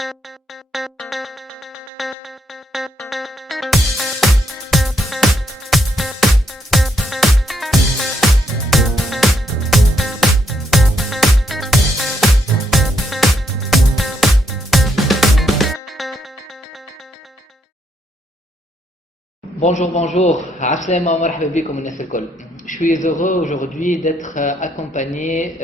Bonjour, bonjour. Aslama wa marhaba bikoum الناس الكل. Je suis heureux aujourd'hui d'être accompagné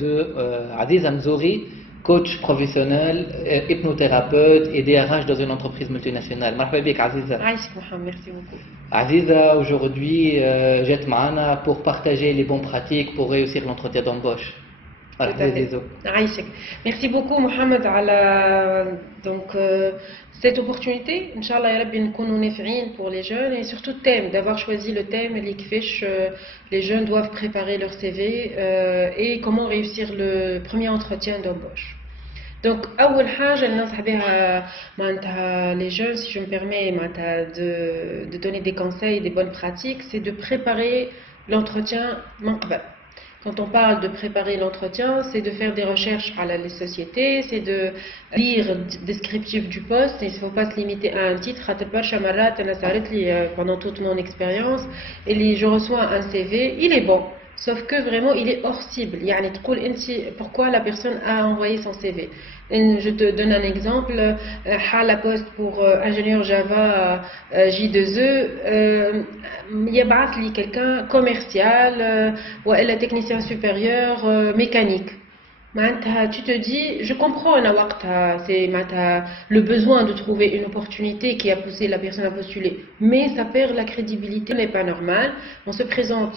de Aziz Amzouri, coach professionnel, hypnothérapeute et DRH dans une entreprise multinationale. Marhaba bik Aziza. Aïchik Mohamed, merci beaucoup. Aziza, aujourd'hui, jette Maana pour partager les bonnes pratiques pour réussir l'entretien d'embauche. Merci beaucoup Mohamed donc cette opportunité. Inch'Allah ya Rabbi نكونوا نافعين pour les jeunes et surtout le thème, d'avoir choisi le thème les jeunes doivent préparer leur CV et comment réussir le premier entretien d'embauche. Donc أول حاجة اللي ننصح بها معناتها les jeunes, si je me permets معناتها de donner des conseils, des bonnes pratiques, c'est de préparer l'entretien من قبل. Quand on parle de préparer l'entretien, c'est de faire des recherches à les sociétés, c'est de lire le descriptif du poste, et il ne faut pas se limiter à un titre. Pendant toute mon expérience, et je reçois un CV, il est bon, sauf que vraiment il est hors cible. Pourquoi la personne a envoyé son CV? Je te donne un exemple. La poste pour ingénieur Java J2E, il y a quelqu'un commercial ou elle est technicien supérieur mécanique. Tu te dis, je comprends c'est le besoin de trouver une opportunité qui a poussé la personne à postuler, mais ça perd la crédibilité, n'est pas normal. On se présente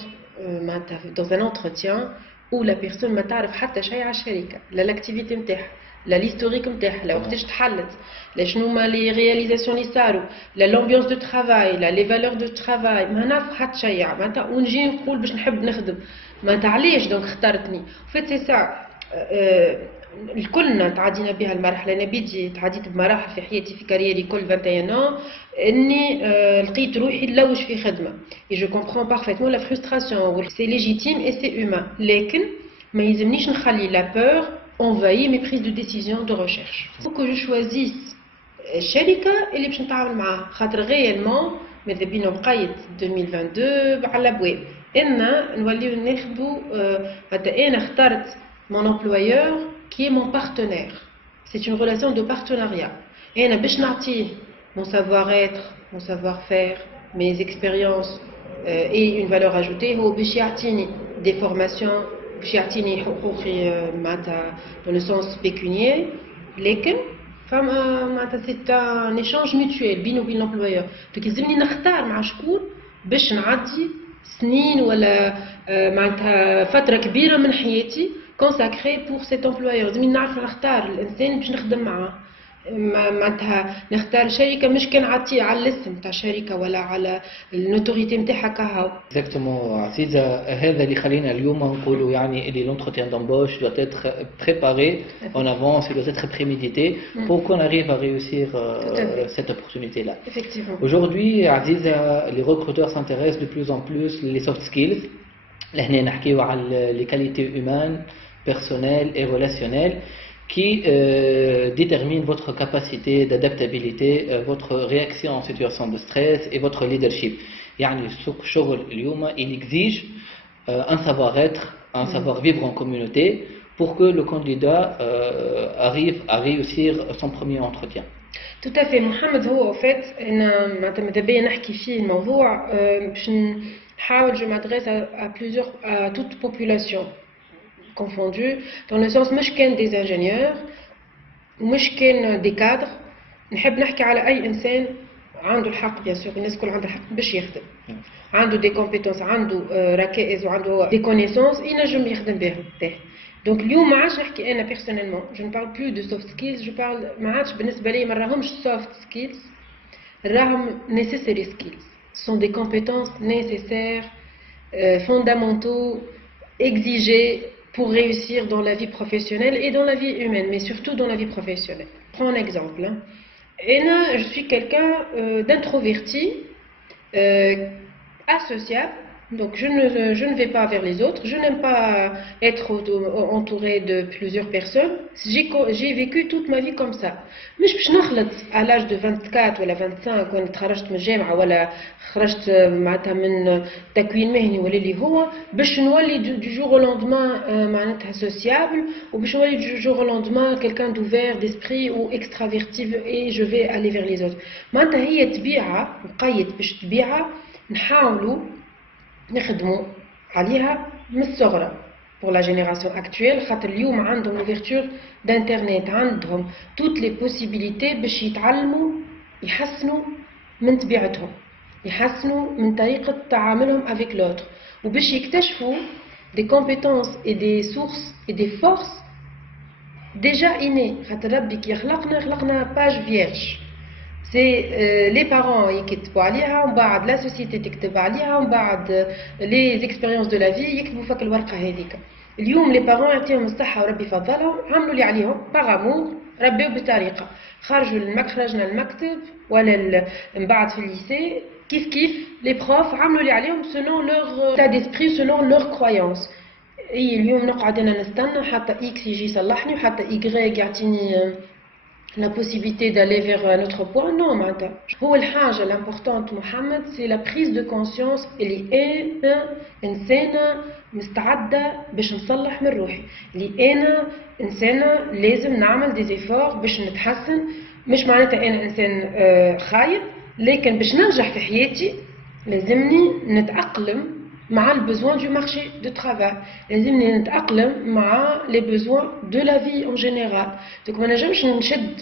dans un entretien où la personne ما تعرف حتى شيء على الشركة، لا l'activité نتاعها، لا l'historique نتاعها، لا وقتاش تحلت، لا شنو les réalisations اللي صاروا، لا l'ambiance de travail، لا les valeurs de travail، ما نعرف حتى شيء معناتها ونجي نقول باش نحب نخدم، معناتها علاش دونك اختارتني؟ فيت سي سا الكلنا تعدينا بها المرحله. انا بدي تعديت بمراحل في حياتي في كاريري كل 21 اني لقيت روحي نلوج في خدمه et je comprends parfaitement la frustration, c'est légitime et c'est humain, لكن ما يلزمنيش نخلي la peur envahir mes prises de décision de recherche. Il faut que je choisisse الشركه اللي باش نتعامل معاها خاطر غيالمون ماذا بينا بقيت 2022 على الابواب ان نوليو ناخذوا انا اخترت mon employeur qui est mon partenaire. C'est une relation de partenariat. Et mon savoir-être, mon savoir-faire, mes expériences et une valeur ajoutée, des formations, dans le sens pécuniaire, c'est un échange mutuel, بيني وبين l'employeur. Donc يلزمني نختار مع شكون باش نعدي سنين ولا معناتها فترة كبيرة من حياتي consacré pour cet employeur. زميل نعرف نختار الانسان باش نخدم معاه معناتها نختار شركه مش كنعطيه على الاسم تاع الشركه ولا على النوتوريتي نتاعها كهو. Exactement, عزيزة. هذا اللي خلينا اليوم نقولوا يعني اللي l'entretien d'embauche doit être préparé en avance, il doit être prémédité pour qu'on arrive à réussir cette opportunité-là. Effectivement. Aujourd'hui, Aziza, les recruteurs s'intéressent de plus en plus les soft skills. لهنا نحكيو على les qualités humaines, personnelles et relationnelles qui déterminent votre capacité d'adaptabilité, votre réaction en situation de stress et votre leadership. يعني سوق الشغل اليوم il exige un savoir-être, un savoir-vivre en communauté pour que le candidat arrive à réussir son premier entretien. Tout à fait محمد. هو en fait أنا ماذا بيا نحكي فيه الموضوع باش نحاول je m'adresse à toute population confondue, dans le sens مش كان des ingénieurs ومش كان des cadres. نحب نحكي على أي إنسان عنده الحق bien sûr الناس كل عندها الحق باش يخدم عنده des compétences عنده ركائز وعنده des connaissances ينجم يخدم بهم. Donc اليوم ما عادش نحكي أنا personnellement, je ne parle plus de soft skills, je parle ما عادش بالنسبة لي ما راهمش soft skills, راهم necessary skills. Ce sont des compétences nécessaires, fondamentaux, exigées pour réussir dans la vie professionnelle et dans la vie humaine, mais surtout dans la vie professionnelle. Prends un exemple. Je suis quelqu'un d'introverti, associable, Donc je ne vais pas vers les autres, je n'aime pas être entourée de plusieurs personnes. J'ai vécu toute ma vie comme ça. مش باش نخلط à l'âge de 24 ولا 25 وأنا تخرجت من الجامعة ولا خرجت معناتها من تكوين مهني ولا اللي هو باش نولي du jour au lendemain معناتها sociable وباش نولي du jour au lendemain quelqu'un d'ouvert d'esprit ou extraverti et je vais aller vers les autres. معناتها هي طبيعة مقيد باش طبيعة نحاولوا نخدموا عليها من الصغرى pour la génération actuelle خاطر اليوم عندهم l'ouverture d'internet عندهم toutes les possibilités باش يتعلموا يحسنوا من طبيعتهم يحسنوا من طريقة تعاملهم avec l'autre وباش يكتشفوا des compétences et des sources et des forces déjà innées خاطر ربي كي خلقنا page vierge. C'est les parents يكتبوا عليها ومن بعد la société تكتب عليها ومن بعد les expériences de la vie يكتبوا فك الورقة هذيك. اليوم les parents يعطيهم الصحة وربي يفضلهم عملوا اللي عليهم par amour ربيوا بطريقة خرجنا المكتب ولا من بعد في الليسي كيف les profs عملوا اللي عليهم selon leur état d'esprit selon leur croyance. اليوم نقعد أنا نستنى حتى X يجي يصلحني وحتى Y يعطيني la possibilité d'aller vers un autre point. Non, معناتها هو الحاجة l'importante محمد c'est la prise de conscience اللي أنا إنسانة مستعدة باش نصلح من روحي اللي أنا إنسانة لازم نعمل des efforts باش نتحسن مش معناتها أنا إنسان خايب لكن باش ننجح في حياتي لازمني نتأقلم مع البزوان du marché de travail لازمني نتأقلم مع les besoins de la vie en général. Donc ما نجمش نشد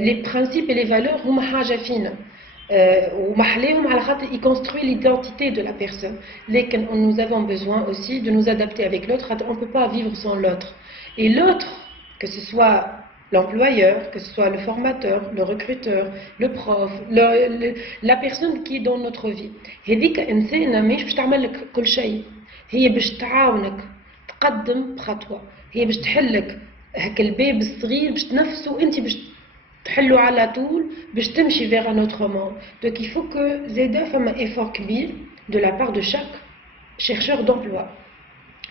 les principes et les valeurs هما حاجة فينا ومحليهم على خاطر ils construisent l'identité de la personne. لكن nous avons besoin aussi de nous adapter avec l'autre خاطر on peut pas vivre sans l'autre. Et l'autre, que ce soit l'employeur, que ce soit le formateur, le recruteur, le prof, la personne qui est dans notre vie. هذيك إنسانة مش باش تعمل لك كل شيء، هي باش تعاونك تقدم بخطوة، هي باش تحلك هك الباب الصغير باش تنفسه أنت باش تحلو على طول باش تمشي vers un autre monde. Donc il faut que زادا فما effort كبير de la part de chaque chercheur d'emploi.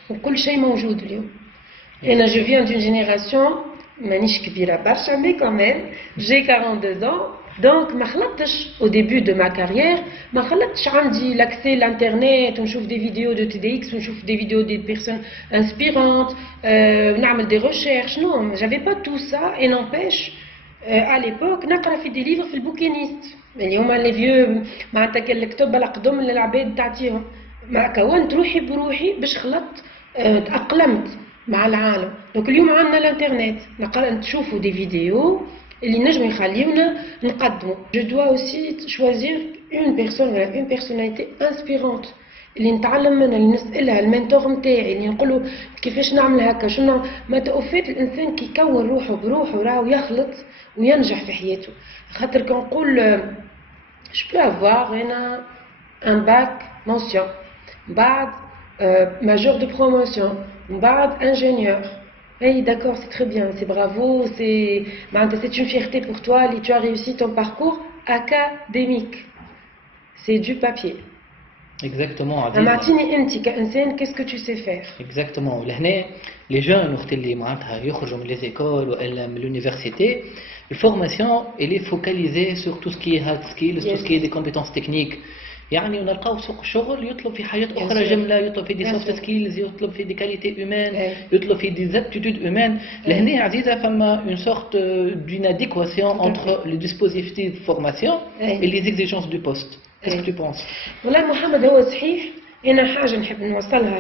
وكل شيء موجود اليوم. أنا je viens d'une génération مانيش كبيرة برشا mais quand même j'ai 42 ans donc ما خلطتش au début de ma carrière ما خلطتش عندي l'accès l'internet ونشوف des vidéos de TEDx ونشوف des vidéos des personnes inspirantes ونعمل des recherches. Non, j'avais pas tout ça et n'empêche à l'époque نقرا في des livres في البوكينيست اللي هما les vieux معناتها الكتب القدم اللي العباد تعطيهم ما كونت روحي بروحي باش خلطت تأقلمت مع العالم. دونك اليوم عندنا الانترنت نشوفوا دي فيديو اللي نجموا يخليونا نقدموا. جو دوا اوسي شوازير اون بيرسون ولا اون بيرسوناليتي انسبيرونت اللي نتعلم منها اللي نسالها المنتور نتاعي اللي نقول له كيفاش نعمل هكا شنو ما توفيت الانسان كي يكون روحه بروحه راهو يخلط وينجح في حياته. خاطر كنقول جو بو افوار انا ان باك منسيون بعد major de promotion بعد ingénieur. Oui, d'accord, c'est très bien, c'est bravo, c'est une fierté pour toi, tu as réussi ton parcours académique. C'est du papier. Exactement. معطيني أنت كإنسان qu'est-ce que tu sais faire. Exactement. لهنا les jeunes وقت اللي معناتها يخرجوا من les écoles ولا من l'université, la formation elle est focalisée sur tout ce qui est hard skills, tout ce qui est des compétences techniques. يعني ونلقاو سوق الشغل يطلب في حاجات أخرى جملة، يطلب في دي سوفت سكيلز، يطلب في دي كاليتي هيومان، يطلب في دي زابتيتود هيومان. لهنا عزيزة فما une sorte d'une adéquation entre le dispositif de formation et les exigences du poste. Qu'est-ce que tu penses? والله محمد هو صحيح. أنا حاجة نحب نوصلها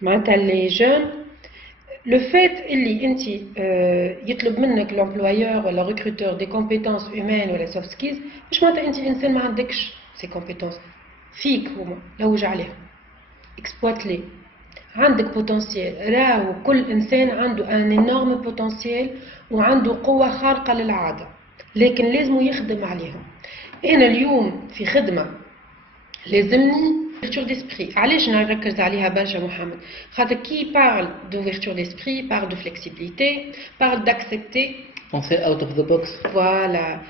معناتها لي جون لو فات اللي أنت يطلب منك l'employeur ولا recruteur des compétences humaines ولا soft skills مش معناتها أنت إنسان ما عندكش ces compétences فيك هما لوج عليهم exploite les عندك potentiel. راهو كل إنسان عنده un énorme potentiel وعنده قوة خارقة للعادة لكن لازم يخدم عليهم. أنا اليوم في خدمة لازمني ouverture d'esprit. علاش نركز عليها برشا محمد؟ خاطر qui parle d'ouverture d'esprit parle de flexibilité, parle d'accepter. Penser out of the box. Voilà.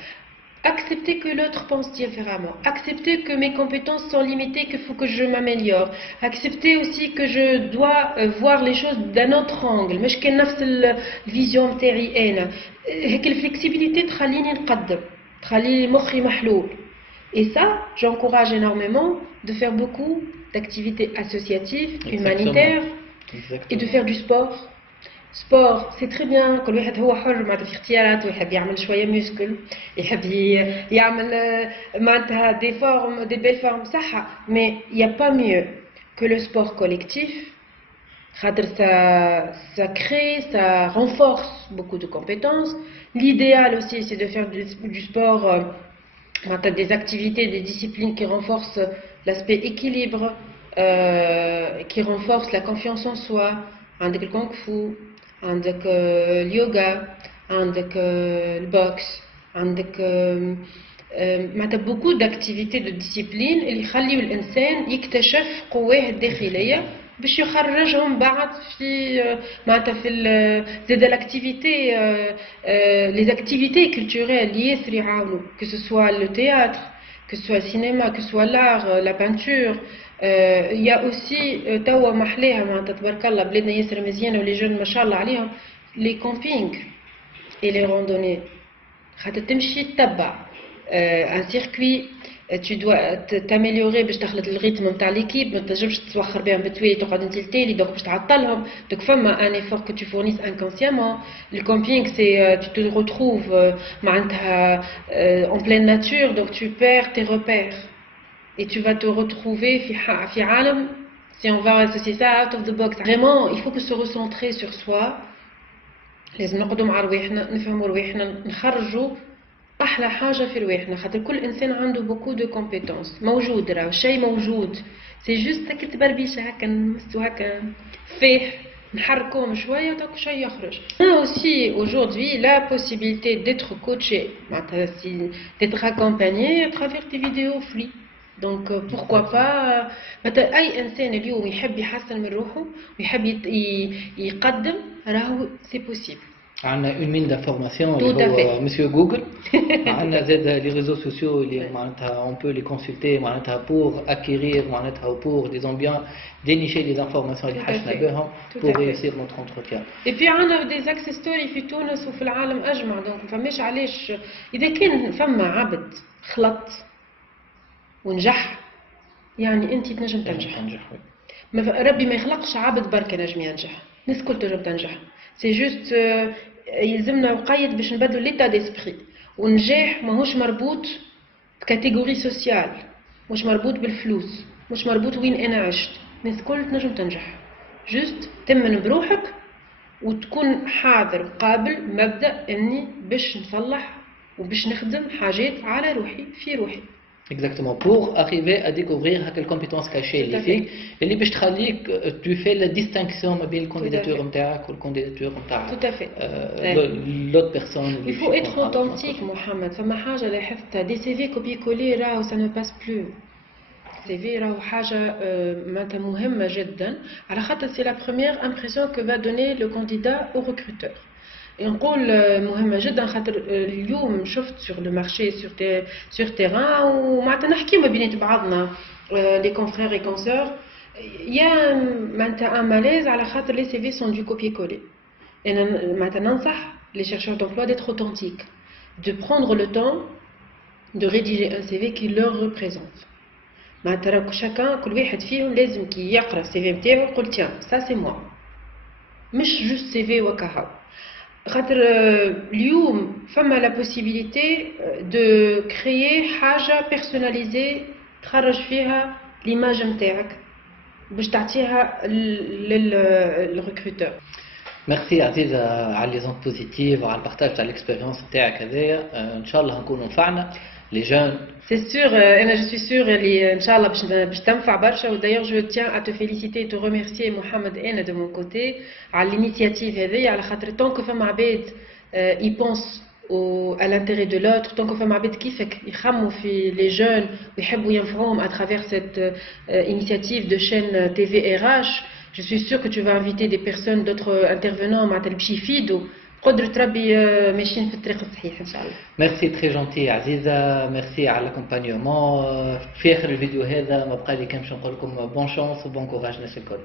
accepter que l'autre pense différemment, accepter que mes compétences sont limitées, qu'il faut que je m'améliore, accepter aussi que je dois voir les choses d'un autre angle, مش كان نفس الفيزيون متاعي انا. هيك الفلكسبيليتي تخليني نقدم، تخلي مخي محلول. Et ça, j'encourage énormément de faire beaucoup d'activités associatives, humanitaires, et de faire du sport. Sport, c'est très bien. كل واحد هو حر معناتها في اختياراته، يحب يعمل شوية مسكل، يحب يعمل معناتها des belles formes صح. Mais il n'y a pas mieux que le sport collectif. Ça crée, ça renforce beaucoup de compétences. L'idéal aussi, c'est de faire du sport, des activités, des disciplines qui renforcent l'aspect équilibre, qui renforcent la confiance en soi. عندك الكونغ فو، عندك اليوغا، عندك البوكس، عندك معناتها beaucoup d'activités de discipline اللي يخليو الإنسان يكتشف قواه الداخلية باش يخرجهم بعد في معناتها في زاد l'activité les activités culturelles اللي ياسر يعاونوا، que ce soit le théâtre, que ce soit le cinéma, que ce soit l'art, la peinture. Il y a aussi توا محلاها معناتها تبارك الله بلادنا ياسر مزيانه ولي جون ما شاء الله عليهم les campings et les randonnées. خاطر تمشي تتبع un circuit. Tu dois t'améliorer باش تخلط الريتم نتاع ليكيب، ما تنجمش توخر بهم بتوالي تقعد انت التالي دونك باش تعطلهم. Donc فما un effort que tu fournisses inconsciemment. Le camping c'est tu te retrouves معناتها en pleine nature, donc tu perds tes repères et tu vas te retrouver في عالم, si on va associer ça out of the box. Vraiment il faut que se recentrer sur soi. لازم نقعدوا مع رواحنا نفهموا رواحنا نخرجوا أحلى حاجة في رواحنا، خاطر كل إنسان عنده beaucoup de compétences. موجود راه شيء موجود، c'est juste هكا تبربيشة هكا نمسو هكا فيه نحركوهم شوية وتاكو شيء يخرج. On a aussi aujourd'hui la possibilité d'être coaché, d'être accompagné à travers des vidéos free. Donc pourquoi pas مثلا أي إنسان اليوم يحب يحسن من روحه ويحب يقدم راهو c'est possible. On a une mine d'informations, Monsieur Google. On a les réseaux sociaux, on peut les consulter pour acquérir, pour, disons bien, dénicher les informations pour réussir notre entretien. Et puis on a des access stories في تونس وفي العالم أجمع، donc ما فماش علاش إذا كان فما عبد خلط ونجح يعني أنت تنجم تنجح. ربي ما يخلقش عبد بركة نجم ينجح، الناس كل تنجم تنجح. سي جوست يلزمنا وقايد باش نبدلوا ليتا ديسبري. والنجاح ماهوش مربوط بكاتيجوري سوسيال، مش مربوط بالفلوس، مش مربوط وين انا عشت. الناس كل تنجم تنجح، جوست تمن بروحك وتكون حاضر قابل مبدأ اني باش نصلح وباش نخدم حاجات على روحي في روحي. Exactement, pour arriver à découvrir quelles compétences cachées les filles, et les tu fais la distinction entre la candidature ou la candidature tout à fait. L'autre personne. Il faut être authentique, Mohamed. فما حاجة لاحظتها des CV copier-coller راهو ça ne passe plus. CV راهو حاجة معناتها مهمة جدا على خاطر c'est la première impression que va donner le candidat au recruteur. نقول مهمة جدا خاطر اليوم شفت sur le marché sur terrain ومعناتها نحكيو ما بينات بعضنا les confrères et consoeurs, il y a معناتها un malaise على خاطر les CV sont du copier-coller. معناتها ننصح les chercheurs d'emploi d'être authentiques, de prendre le temps de rédiger un CV qui leur représente. معناتها chacun كل واحد فيهم لازم كي يقرا السي في نتاعو يقول tiens ça c'est moi, مش juste CV وكهو. خاطر اليوم فما la possibilité de créer حاجة personnalisée تخرج فيها l'image نتاعك باش تعطيها للريكروتور. Merci عزيزة على les ondes positives وعلى البارتاج تاع l'expérience نتاعك هذايا. ان شاء الله نكونوا نفعنا les jeunes. C'est sûr, أنا je suis sûre اللي إن شاء الله باش تنفع برشا. D'ailleurs je tiens à te féliciter et te remercier Mohamed أنا de mon côté على l'initiative هذه على خاطر tant que فما عباد y pensent à l'intérêt de l'autre, tant que فما عباد كيفك يخموا في les jeunes ويحبوا ينفعوهم à travers cette initiative de chaîne TV RH. Je suis sûre que tu vas inviter des personnes, d'autres intervenants معناتها باش يفيدوا قدرة ربي ماشيين في الطريق الصحيح ان شاء الله. ميرسي تري جونتي عزيزة، ميرسي على الاكومبانيومون. في اخر الفيديو هذا ما بقى لي كان باش نقول لكم بون شانس وبون كوراج الناس الكل.